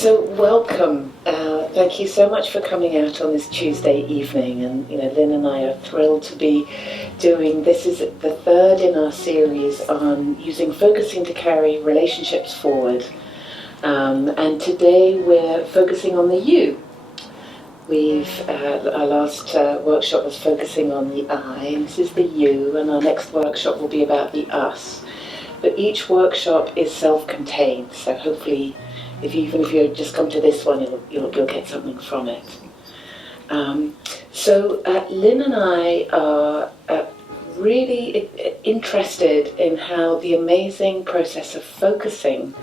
So welcome. Thank you so much for coming out on this Tuesday evening. And Lynn and I are thrilled to be doing. This is the third in our series on using focusing to carry relationships forward. And today we're focusing on the you. Our last workshop was focusing on the I, and this is the you, and our next workshop will be about the us. But each workshop is self-contained, so hopefully, even if you just come to this one, you'll get something from it. So Lynn and I are really interested in how the amazing process of focusing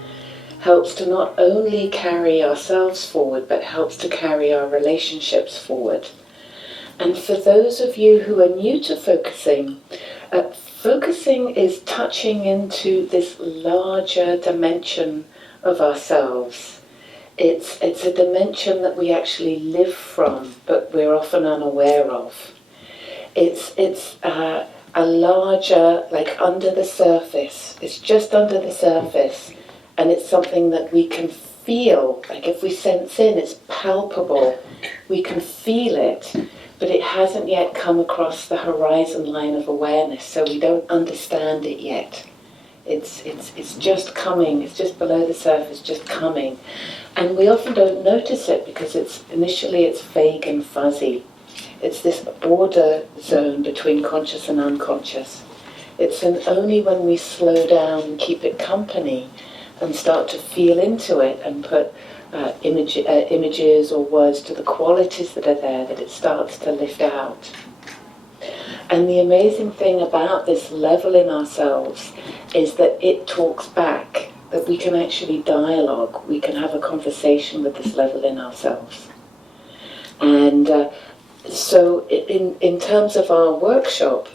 helps to not only carry ourselves forward, but helps to carry our relationships forward. And for those of you who are new to focusing, focusing is touching into this larger dimension of ourselves. It's a dimension that we actually live from, but we're often unaware of. It's a larger, like under the surface. It's just under the surface. And it's something that we can feel, like if we sense in, it's palpable. We can feel it, but it hasn't yet come across the horizon line of awareness, so we don't understand it yet. It's just coming, it's just below the surface, just coming. And we often don't notice it because initially it's vague and fuzzy. It's this border zone between conscious and unconscious. It's only when we slow down and keep it company and start to feel into it and put images or words to the qualities that are there that it starts to lift out. And the amazing thing about this level in ourselves is that it talks back, that we can actually dialogue, we can have a conversation with this level in ourselves. And so in terms of our workshop,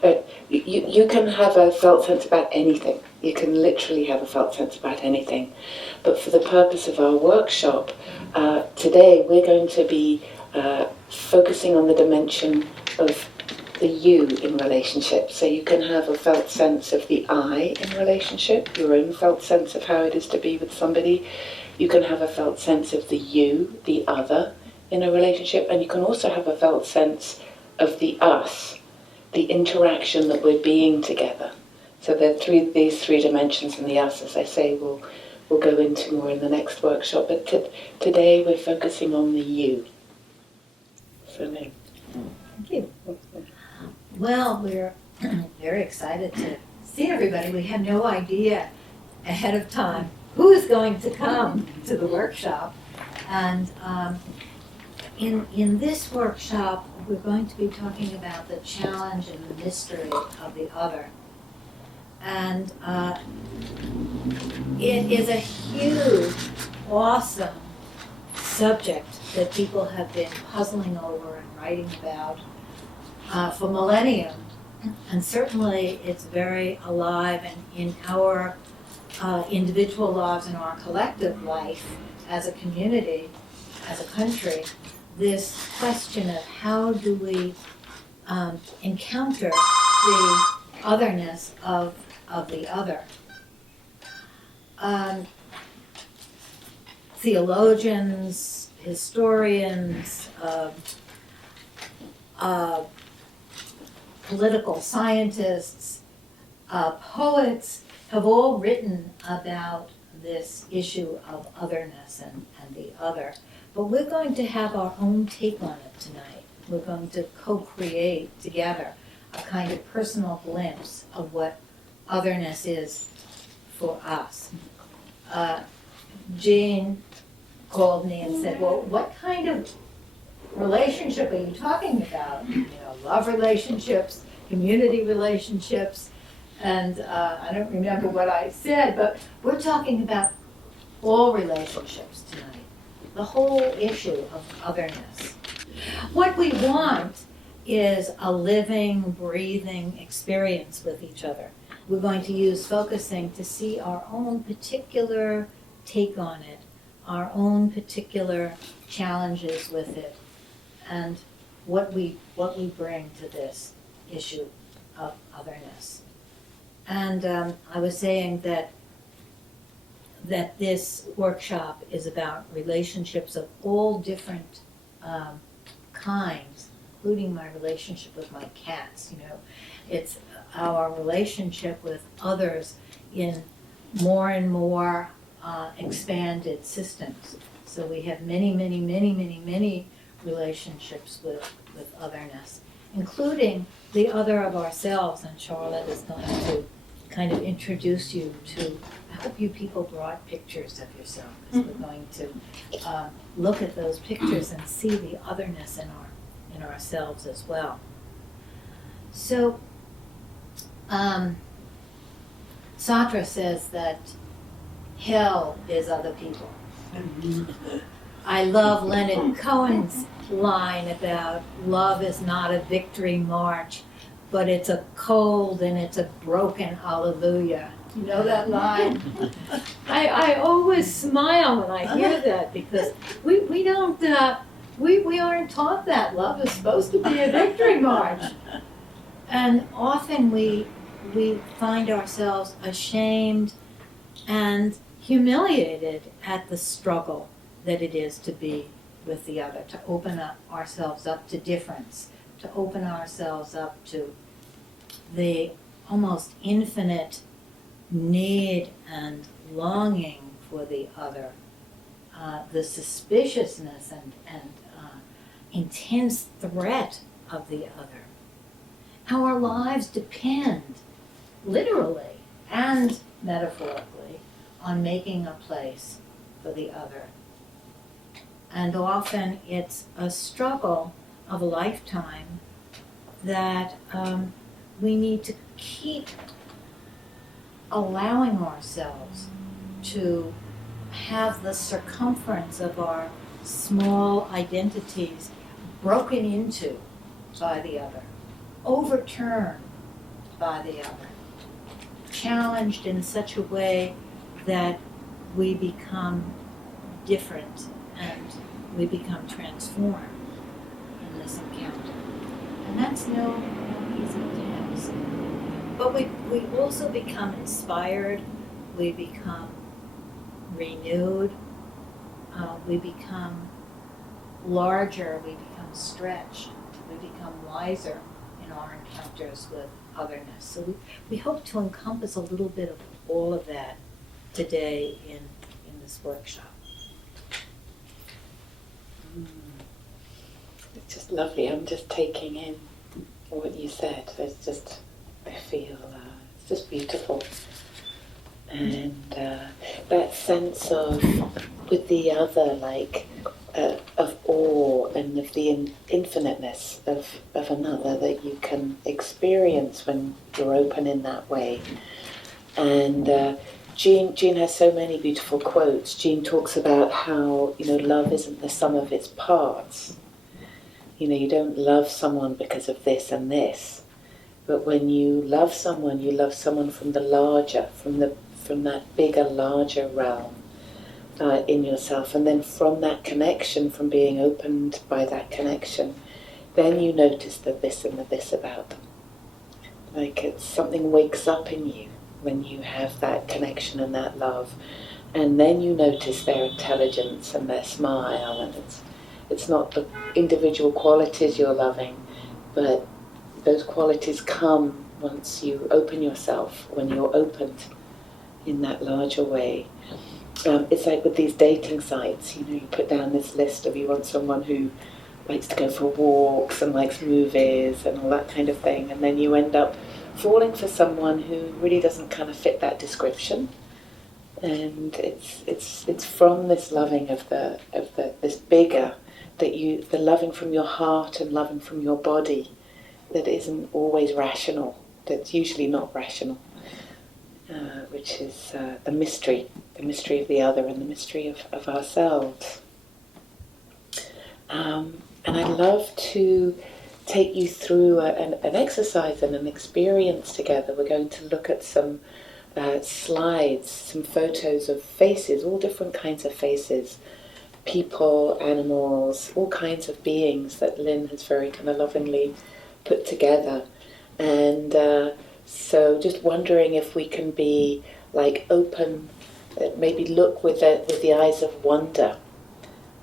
you can have a felt sense about anything. You can literally have a felt sense about anything. But for the purpose of our workshop, today we're going to be focusing on the dimension of the you in relationship. So you can have a felt sense of the I in relationship, your own felt sense of how it is to be with somebody. You can have a felt sense of the you, the other, in a relationship. And you can also have a felt sense of the us, the interaction that we're being together. So there are these three dimensions in the us, as I say, we'll go into more in the next workshop. But today we're focusing on the you. So, Meg. Thank you. Well, we're very excited to see everybody. We had no idea ahead of time who is going to come to the workshop. And in this workshop, we're going to be talking about the challenge and the mystery of the other. And it is a huge, awesome subject that people have been puzzling over and writing about for millennium. And certainly it's very alive in our individual lives and our collective life as a community, as a country. This question of how do we encounter the otherness of the other. Theologians, historians, political scientists, poets have all written about this issue of otherness and the other. But we're going to have our own take on it tonight. We're going to co-create together a kind of personal glimpse of what otherness is for us. Jean called me and said, well, what kind of relationship are you talking about? Love relationships, community relationships, and I don't remember what I said, but we're talking about all relationships tonight, the whole issue of otherness. What we want is a living, breathing experience with each other. We're going to use focusing to see our own particular take on it, our own particular challenges with it, and what we bring to this issue of otherness. And I was saying that that this workshop is about relationships of all different kinds, including my relationship with my cats. It's our relationship with others in more and more expanded systems. So we have many, many, many, many, many relationships with otherness, including the other of ourselves. And Charlotte is going to kind of introduce you to, I hope you people brought pictures of yourself, because we're going to look at those pictures and see the otherness in ourselves as well. So Sartre says that hell is other people. I love Leonard Cohen's line about love is not a victory march, but it's a cold and it's a broken hallelujah. You know that line? I always smile when I hear that, because we don't we aren't taught that love is supposed to be a victory march, and often we find ourselves ashamed and humiliated at the struggle that it is to be with the other, to open ourselves up to difference, to open ourselves up to the almost infinite need and longing for the other, the suspiciousness and intense threat of the other. Our lives depend, literally and metaphorically, on making a place for the other. And often it's a struggle of a lifetime that we need to keep allowing ourselves to have the circumference of our small identities broken into by the other, overturned by the other, challenged in such a way that we become different and we become transformed in this encounter. And that's no easy task. But we also become inspired, we become renewed, we become larger, we become stretched, we become wiser in our encounters with otherness. So we hope to encompass a little bit of all of that today in this workshop. It's just lovely. I'm just taking in what you said. I feel it's just beautiful. And that sense of, with the other, of awe and of the infiniteness of another that you can experience when you're open in that way. And Jean has so many beautiful quotes. Jean talks about how, love isn't the sum of its parts. You don't love someone because of this and this. But when you love someone from the larger, from that bigger, larger realm in yourself. And then from that connection, from being opened by that connection, then you notice the this and the this about them. Like it's something wakes up in you when you have that connection and that love. And then you notice their intelligence and their smile, and it's not the individual qualities you're loving, but those qualities come once you open yourself, when you're opened in that larger way. It's like with these dating sites, you put down this list of you want someone who likes to go for walks and likes movies and all that kind of thing, and then you end up falling for someone who really doesn't kind of fit that description. And it's from this loving of this bigger, the loving from your heart and loving from your body, that isn't always rational, that's usually not rational, which is the mystery of the other and the mystery of ourselves. And I'd love to take you through an exercise and an experience together. We're going to look at some slides, some photos of faces, all different kinds of faces, people, animals, all kinds of beings that Lynn has very kind of lovingly put together. And so just wondering if we can be open maybe look with the eyes of wonder,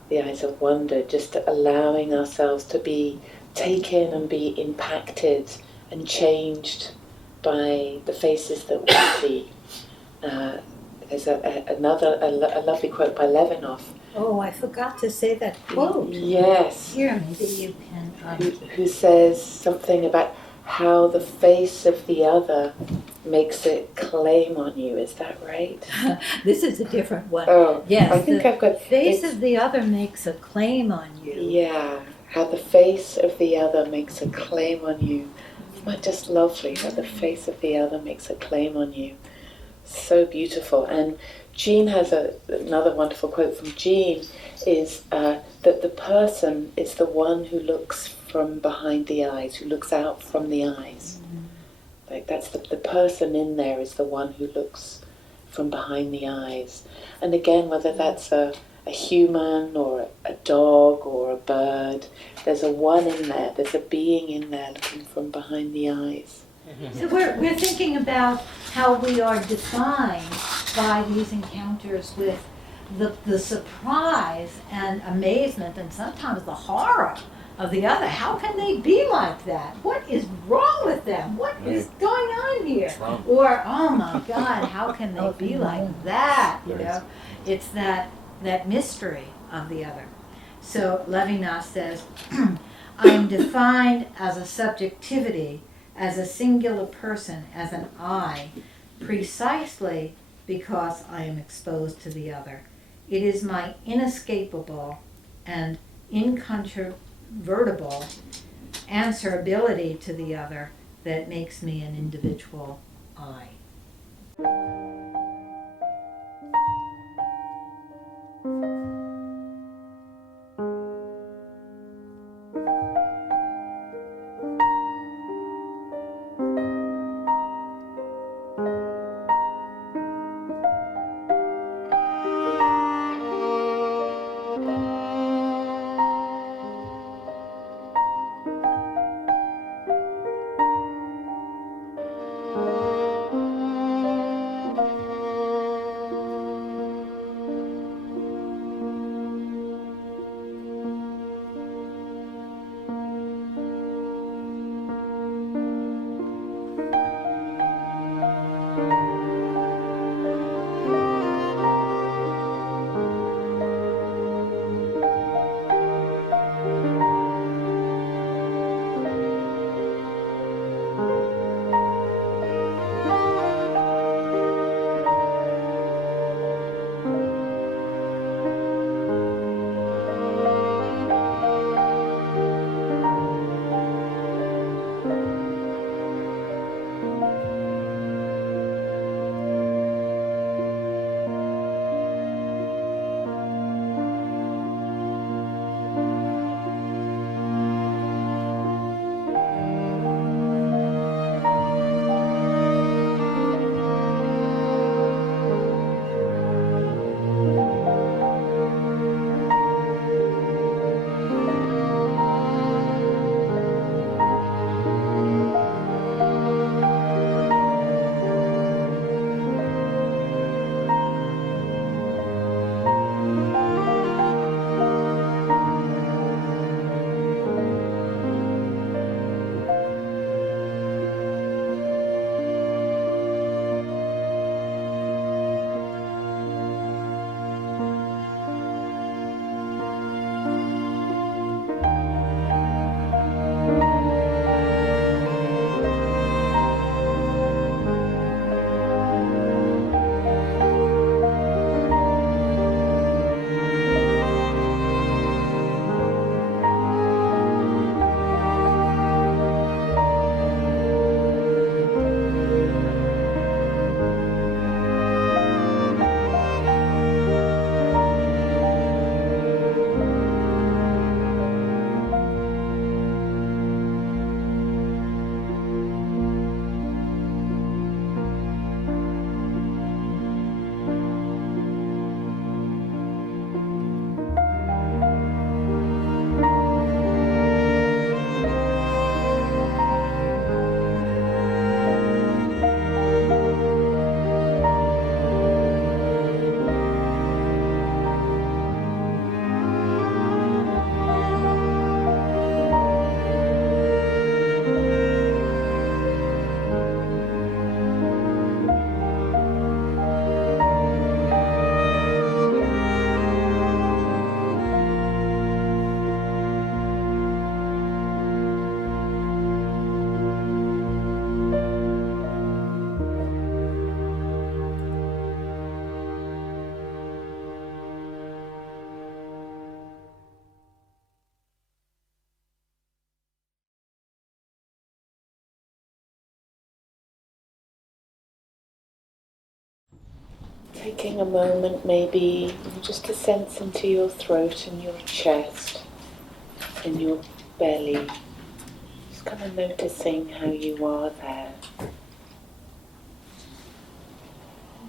the eyes of wonder, just allowing ourselves to be taken and be impacted and changed by the faces that we see. There's a lovely quote by Levinov. Oh, I forgot to say that quote. Yes. Here, maybe you can. Who says something about how the face of the other makes a claim on you. Is that right? This is a different one. Oh, yes. I think I've got face of the other makes a claim on you. Yeah, how the face of the other makes a claim on you. Isn't that just lovely? How the face of the other makes a claim on you. So beautiful. And Jean has another wonderful quote from Jean, is that the person is the one who looks from behind the eyes, who looks out from the eyes. Mm-hmm. Like that's the person in there is the one who looks from behind the eyes. And again, whether that's a human or a dog or a bird, there's a one in there, there's a being in there looking from behind the eyes. So we're thinking about how we are defined by these encounters with the surprise and amazement and sometimes the horror of the other. How can they be like that? What is wrong with them? What is going on here? Or, oh my God, how can they be like that? You know, it's that mystery of the other. So Levinas says, I am defined as a subjectivity, as a singular person, as an I, precisely because I am exposed to the other. It is my inescapable and incontrovertible answerability to the other that makes me an individual I. Taking a moment maybe just to sense into your throat and your chest and your belly. Just kind of noticing how you are there.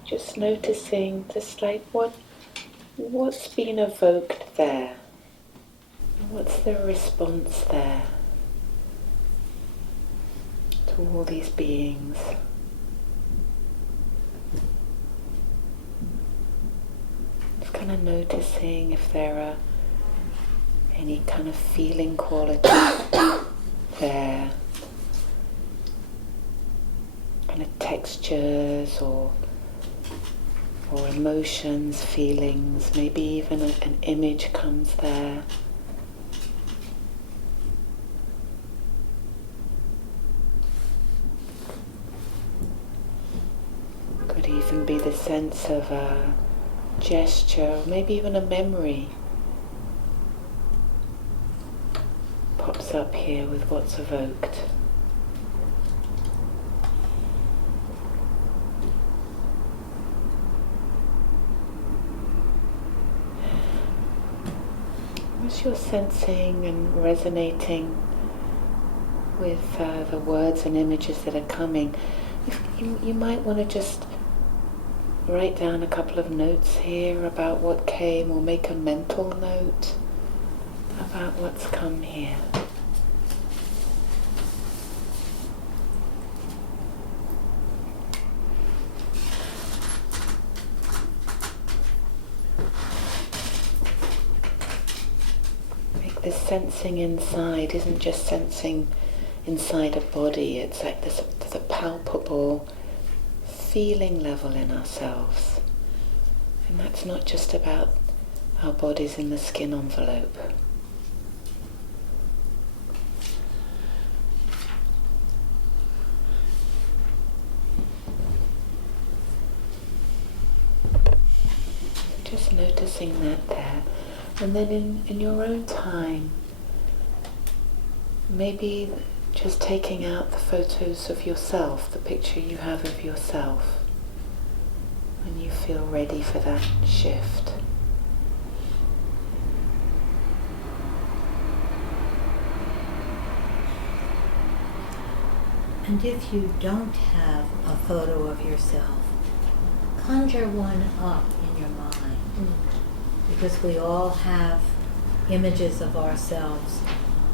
Just noticing just like what's been evoked there. What's the response there to all these beings? Just kind of noticing if there are any kind of feeling qualities there, kind of textures or emotions, feelings, maybe even an image comes there. Could even be the sense of a gesture, or maybe even a memory pops up here with what's evoked. As you're sensing and resonating with the words and images that are coming, you might want to just write down a couple of notes here about what came, or make a mental note about what's come here. This sensing inside isn't just sensing inside a body, it's like there's a palpable feeling level in ourselves. And that's not just about our bodies in the skin envelope. Just noticing that there. And then in your own time, maybe just taking out the photos of yourself, the picture you have of yourself, when you feel ready for that shift. And if you don't have a photo of yourself, conjure one up in your mind. Because we all have images of ourselves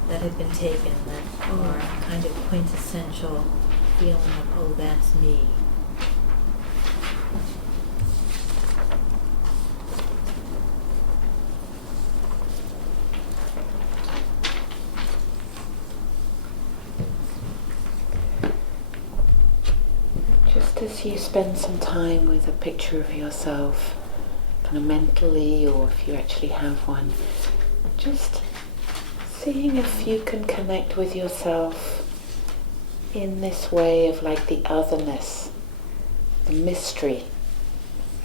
that have been taken that are kind of quintessential feeling of, oh, that's me. Just as you spend some time with a picture of yourself, kind of mentally, or if you actually have one, just seeing if you can connect with yourself in this way of like the otherness, the mystery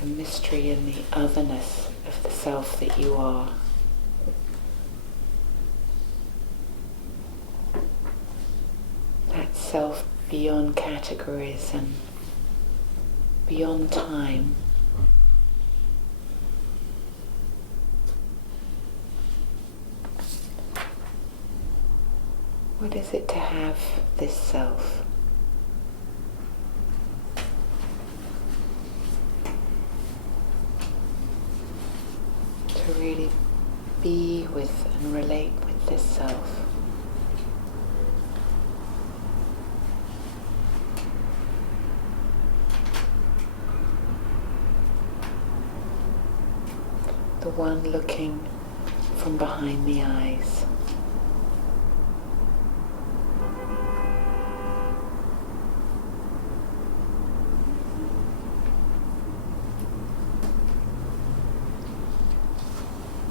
and the otherness of the self that you are. That self beyond categories and beyond time. What is it to have this self? To really be with and relate with this self. The one looking from behind the eyes.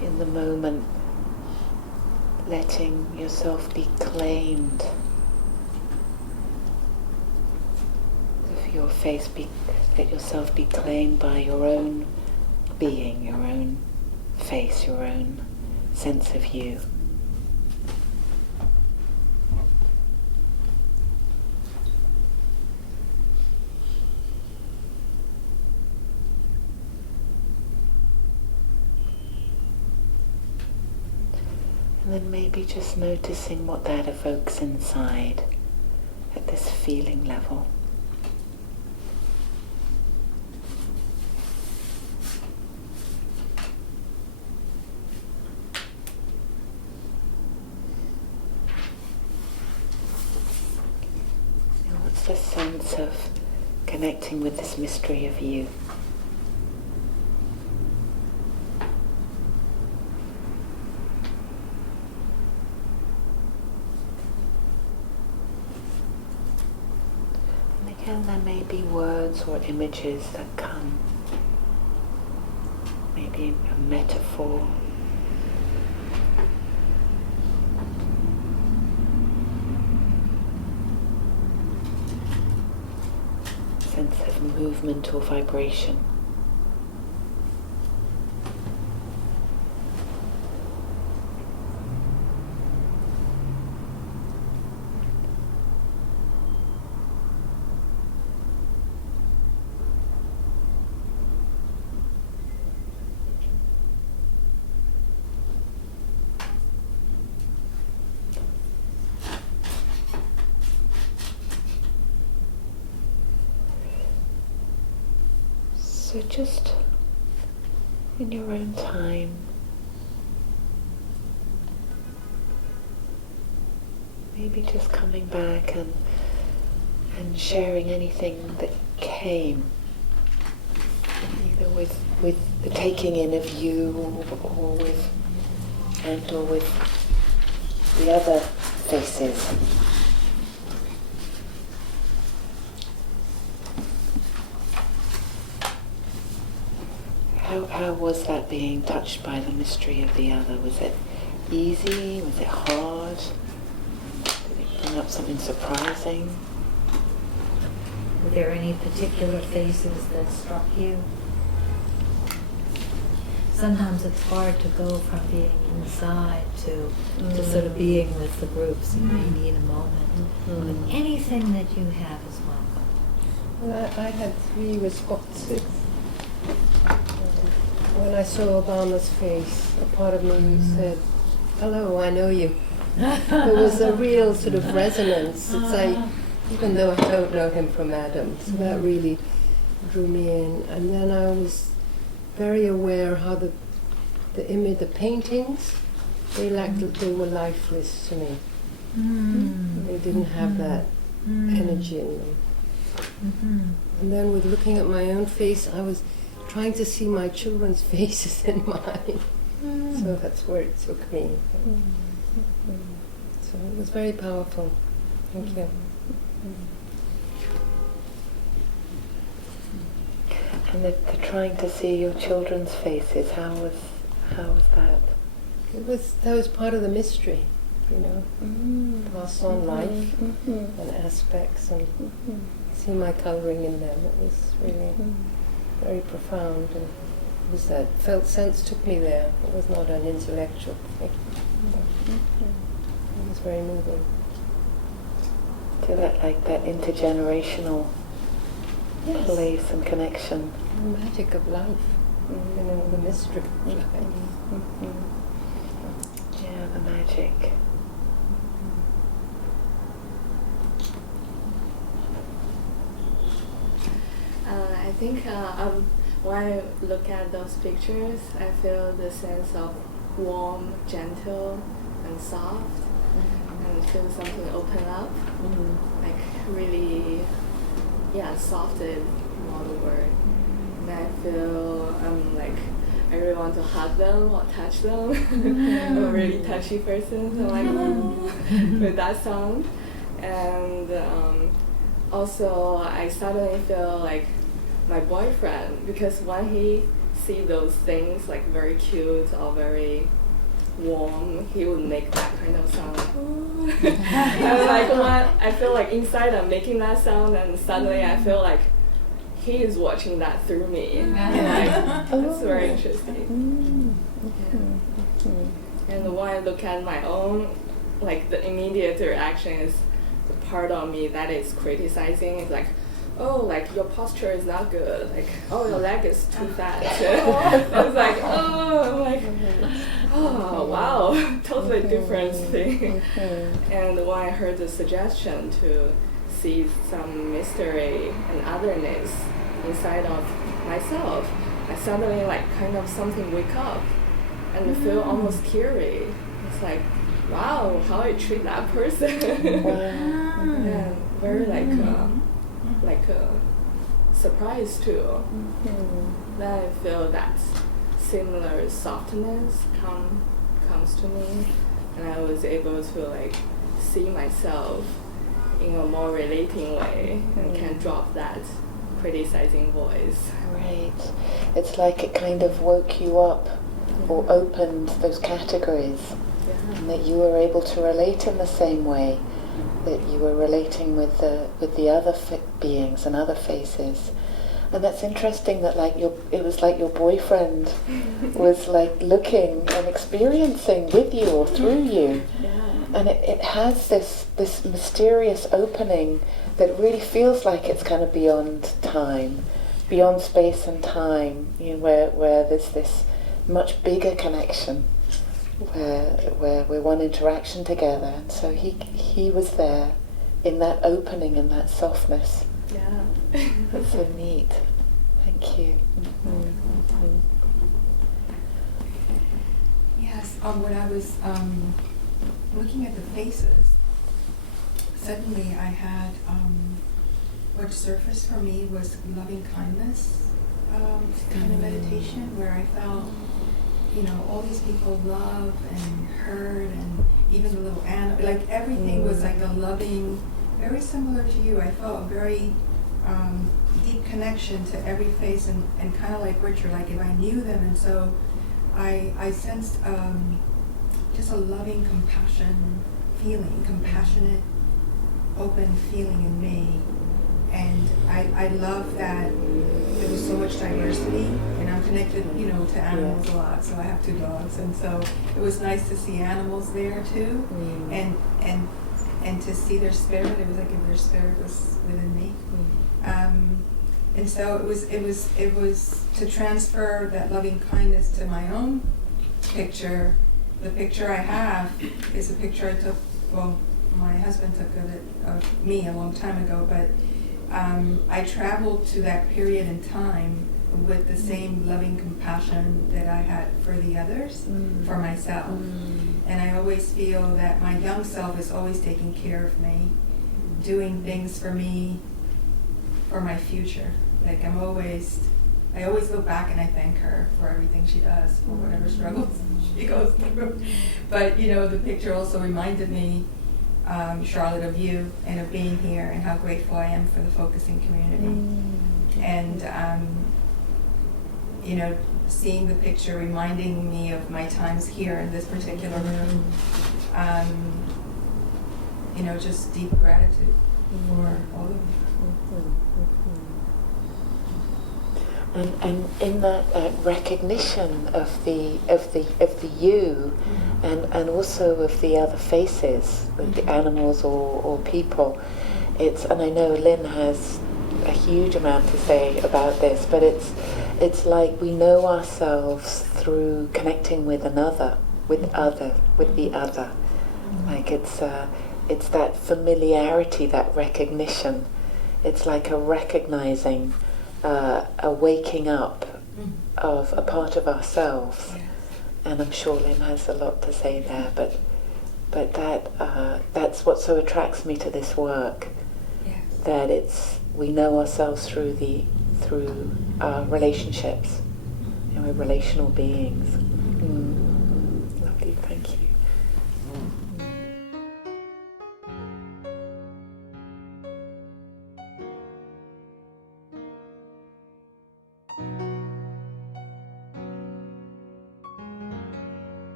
In the moment, letting yourself be claimed. If your face let yourself be claimed by your own being, your own face, your own sense of you. And then maybe just noticing what that evokes inside at this feeling level. What's the sense of connecting with this mystery of you? And there may be words or images that come, maybe a metaphor, sense of movement or vibration. So just in your own time, maybe just coming back and sharing anything that came, either with the taking in of you or with the other faces. How was that being touched by the mystery of the other? Was it easy? Was it hard? Did it bring up something surprising? Were there any particular faces that struck you? Sometimes it's hard to go from being inside to sort of being with the groups. You may need a moment. But anything that you have is welcome. Well, I had 3 responses. When I saw Obama's face, a part of me said, "Hello, I know you." There was a real sort of resonance. It's like, even though I don't know him from Adam, so that really drew me in. And then I was very aware how the image, the paintings, they were lifeless to me. They didn't have that energy in them. And then with looking at my own face, I was trying to see my children's faces in mine. So that's where it took me. So it was very powerful. Thank you. And the trying to see your children's faces, how was that? That was part of the mystery, you know. Pass on life and aspects and see my colouring in them. It was really very profound, and it was that felt sense took me there. It was not an intellectual thing. It was very moving. Do that like that intergenerational Yes. place and connection. The magic of life, you know, the mystery of life. Yeah, the magic. I think when I look at those pictures, I feel the sense of warm, gentle, and soft, and feel something open up, like really, soft is one word. And I feel I really want to hug them or touch them. I'm a really touchy person, so with that sound. And also, I suddenly feel like my boyfriend, because when he see those things like very cute or very warm, he would make that kind of sound. And like when I feel like inside I'm making that sound, and suddenly I feel like he is watching that through me. That's very interesting. And when I look at my own, like the immediate reaction is the part of me that is criticizing. It's like, oh, like your posture is not good. Like, oh, your leg is too fat. It's like, oh, I'm like, oh wow, totally different thing. Mhm. And when I heard the suggestion to see some mystery and otherness inside of myself, I suddenly like kind of something wake up and feel almost curious. It's like, wow, how I treat that person. Wow. And very like a surprise too. Mhm. Then I feel that similar softness comes to me, and I was able to like see myself in a more relating way and can drop that criticizing voice. Right. It's like it kind of woke you up or opened those categories, Yeah. and that you were able to relate in the same way that you were relating with the other beings and other faces. And that's interesting that it was like your boyfriend was like looking and experiencing with you or through you. Yeah. And it has this mysterious opening that really feels like it's kind of beyond time, beyond space and time, you know, where there's this much bigger connection, where we're one interaction together. And so he was there in that opening and that softness. Yeah. That's so neat. Thank you. Mhm. Yes, when I was looking at the faces, suddenly I had what surfaced for me was loving kindness kind of meditation, where I felt, you know, all these people love and heard, and even the little animal, like everything was like a loving, very similar to you. I felt a very deep connection to every face, and kind of like Richard, like if I knew them. And so I sensed just a loving compassion feeling, compassionate, open feeling in me. And I love that there was so much diversity, and I'm connected, you know, to animals a lot. So I have 2 dogs, and so it was nice to see animals there too, and to see their spirit. It was like if their spirit was within me. And so it was to transfer that loving kindness to my own picture. The picture I have is a picture I took, well, my husband took of me a long time ago, but I traveled to that period in time with the same loving compassion that I had for the others, for myself. And I always feel that my young self is always taking care of me, doing things for me, for my future. Like I always look back and I thank her for everything she does, for whatever struggles she goes through. But you know, the picture also reminded me, Charlotte, of you and of being here, and how grateful I am for the focusing community. And you know, seeing the picture reminding me of my times here in this particular room. You know, just deep gratitude for all of you. And in that recognition of the you, and also of the other faces, the animals or people, and I know Lynn has a huge amount to say about this, but it's like we know ourselves through connecting with another, with the other. Like it's that familiarity, that recognition. It's like a recognizing, a waking up of a part of ourselves. Yes. And I'm sure Lynn has a lot to say there, but that's what so attracts me to this work. Yes. That we know ourselves through our relationships, and we're relational beings. Lovely, thank you.